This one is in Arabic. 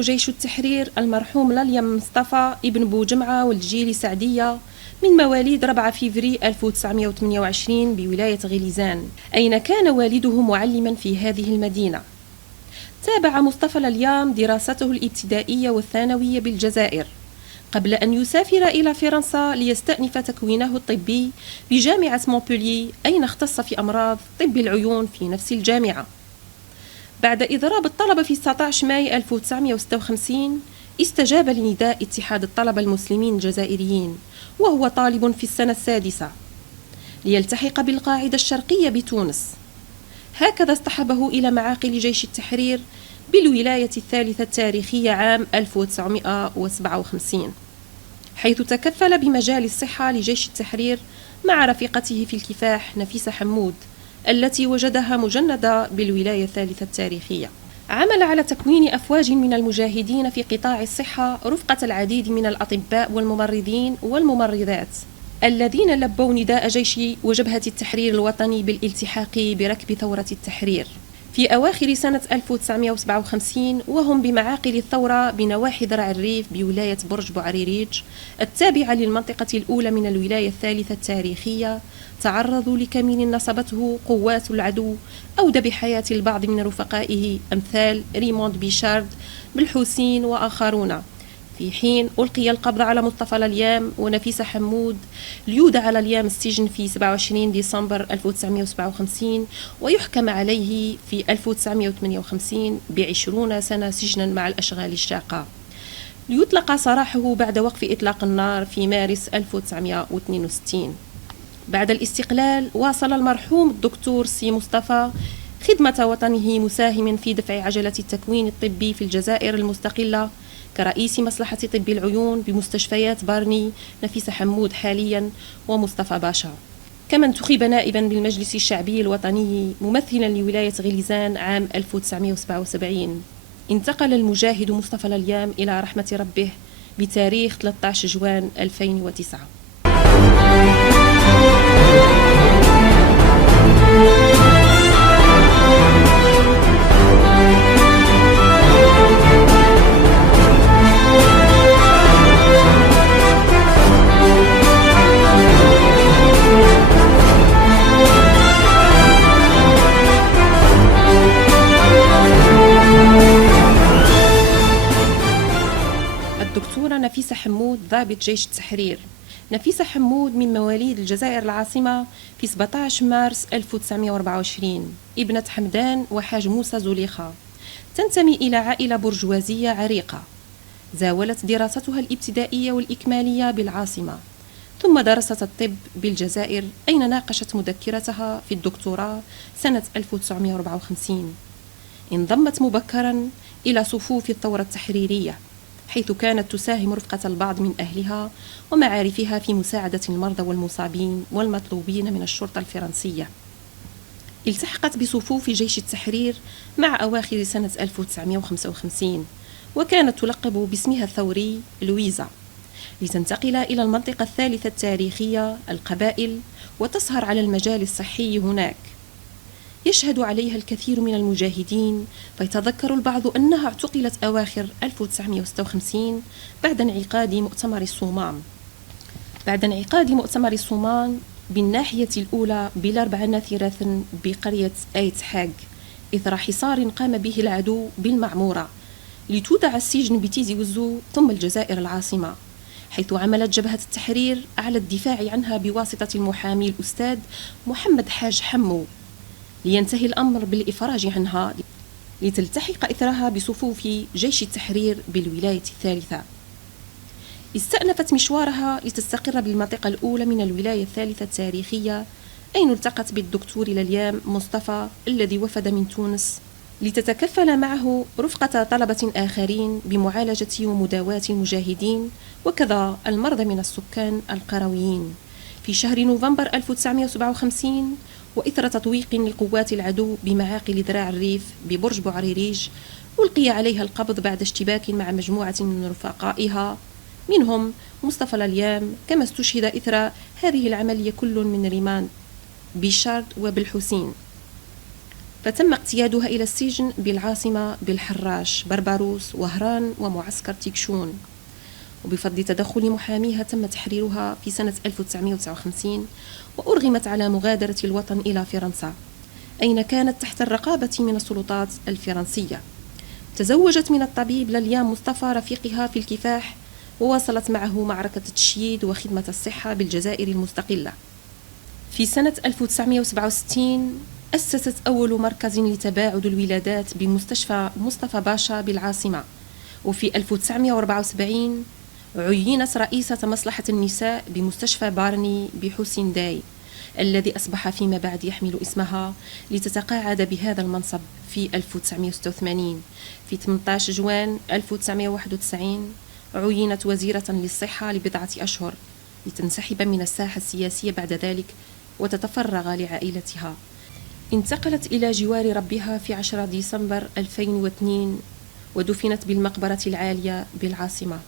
جيش التحرير المرحوم لاليام مصطفى ابن بوجمعة والجيلي سعدية من مواليد 4 فيفري 1928 بولاية غليزان، أين كان والده معلما في هذه المدينة. تابع مصطفى لاليام دراسته الابتدائية والثانوية بالجزائر قبل أن يسافر إلى فرنسا ليستأنف تكوينه الطبي بجامعة مونبولييه، أين اختص في أمراض طب العيون في نفس الجامعة. بعد إضراب الطلبة في 19 ماي 1956 استجاب لنداء اتحاد الطلبة المسلمين الجزائريين وهو طالب في السنة السادسة ليلتحق بالقاعدة الشرقية بتونس. هكذا اصطحبه إلى معاقل جيش التحرير بالولاية الثالثة التاريخية عام 1957، حيث تكفل بمجال الصحة لجيش التحرير مع رفيقته في الكفاح نفيسة حمود التي وجدها مجندة بالولاية الثالثة التاريخية. عمل على تكوين أفواج من المجاهدين في قطاع الصحة رفقة العديد من الأطباء والممرضين والممرضات الذين لبوا نداء جيش وجبهة التحرير الوطني بالالتحاق بركب ثورة التحرير في أواخر سنة 1957، وهم بمعاقل الثورة بنواحي درع الريف بولاية برج بوعريريج التابعة للمنطقة الأولى من الولاية الثالثة التاريخية، تعرضوا لكمين نصبته قوات العدو أودى بحياة البعض من رفقائه أمثال ريموند بيشارد بالحوسين وآخرون، في حين ألقي القبض على مصطفى لاليام ونفيسة حمود ليودع لاليام السجن في 27 ديسمبر 1957 ويحكم عليه في 1958 ب20 سنة سجنا مع الأشغال الشاقة، ليطلق سراحه بعد وقف إطلاق النار في مارس 1962. بعد الاستقلال واصل المرحوم الدكتور سي مصطفى خدمة وطنه مساهما في دفع عجلة التكوين الطبي في الجزائر المستقلة كرئيس مصلحة طب العيون بمستشفيات بارني نفيسة حمود حاليا ومصطفى باشا. كما انتخب نائبا بالمجلس الشعبي الوطني ممثلا لولاية غليزان عام 1977. انتقل المجاهد مصطفى لاليام إلى رحمة ربه بتاريخ 13 جوان 2009. الدكتورة نفيسة حمود ضابط جيش التحرير. نفيسة حمود من مواليد الجزائر العاصمة في 17 مارس 1924، ابنة حمدان وحاج موسى زليخة، تنتمي إلى عائلة برجوازية عريقة. زاولت دراستها الابتدائية والإكمالية بالعاصمة، ثم درست الطب بالجزائر أين ناقشت مذكرتها في الدكتوراه سنة 1954. انضمت مبكرا إلى صفوف الثورة التحريرية، حيث كانت تساهم رفقة البعض من أهلها ومعارفها في مساعدة المرضى والمصابين والمطلوبين من الشرطة الفرنسية. التحقت بصفوف جيش التحرير مع أواخر سنة 1955، وكانت تلقب باسمها الثوري لويزا، لتنتقل إلى المنطقة الثالثة التاريخية القبائل وتسهر على المجال الصحي هناك. يشهد عليها الكثير من المجاهدين، فيتذكر البعض أنها اعتقلت أواخر 1956 بعد انعقاد مؤتمر الصومان بالناحية الأولى بالأربع ناثرة بقرية آيت حاج، إثر حصار قام به العدو بالمعمورة، لتودع السجن بتيزي وزو ثم الجزائر العاصمة، حيث عملت جبهة التحرير على الدفاع عنها بواسطة المحامي الأستاذ محمد حاج حمو، لينتهي الأمر بالإفراج عنها لتلتحق إثرها بصفوف جيش التحرير بالولاية الثالثة. استأنفت مشوارها لتستقر بالمنطقة الأولى من الولاية الثالثة التاريخية، أين التقت بالدكتور لاليام مصطفى الذي وفد من تونس لتتكفل معه رفقة طلبة آخرين بمعالجة ومداواة المجاهدين وكذا المرضى من السكان القرويين في شهر نوفمبر 1957، وإثر تطويق لقوات العدو بمعاقل ذراع الريف ببرج بوعريريج ألقي عليها القبض بعد اشتباك مع مجموعة من رفقائها منهم مصطفى لاليام، كما استشهد إثر هذه العملية كل من ريمان بيشارد وبالحسين. فتم اقتيادها إلى السجن بالعاصمة بالحراش، بربروس، وهران ومعسكر تيكشون. وبفضل تدخل محاميها تم تحريرها في سنة 1959، وأرغمت على مغادرة الوطن إلى فرنسا، أين كانت تحت الرقابة من السلطات الفرنسية. تزوجت من الطبيب لليام مصطفى رفيقها في الكفاح، وواصلت معه معركة التشييد وخدمة الصحة بالجزائر المستقلة. في سنة 1967 أسست أول مركز لتباعد الولادات بمستشفى مصطفى باشا بالعاصمة. وفي 1974 عينت رئيسة مصلحة النساء بمستشفى بارني بحسين داي، الذي أصبح فيما بعد يحمل اسمها، لتتقاعد بهذا المنصب في 1986. في 18 جوان 1991 عينت وزيرة للصحة لبضعة أشهر، لتنسحب من الساحة السياسية بعد ذلك وتتفرغ لعائلتها. انتقلت إلى جوار ربها في 10 ديسمبر 2002، ودفنت بالمقبرة العالية بالعاصمة.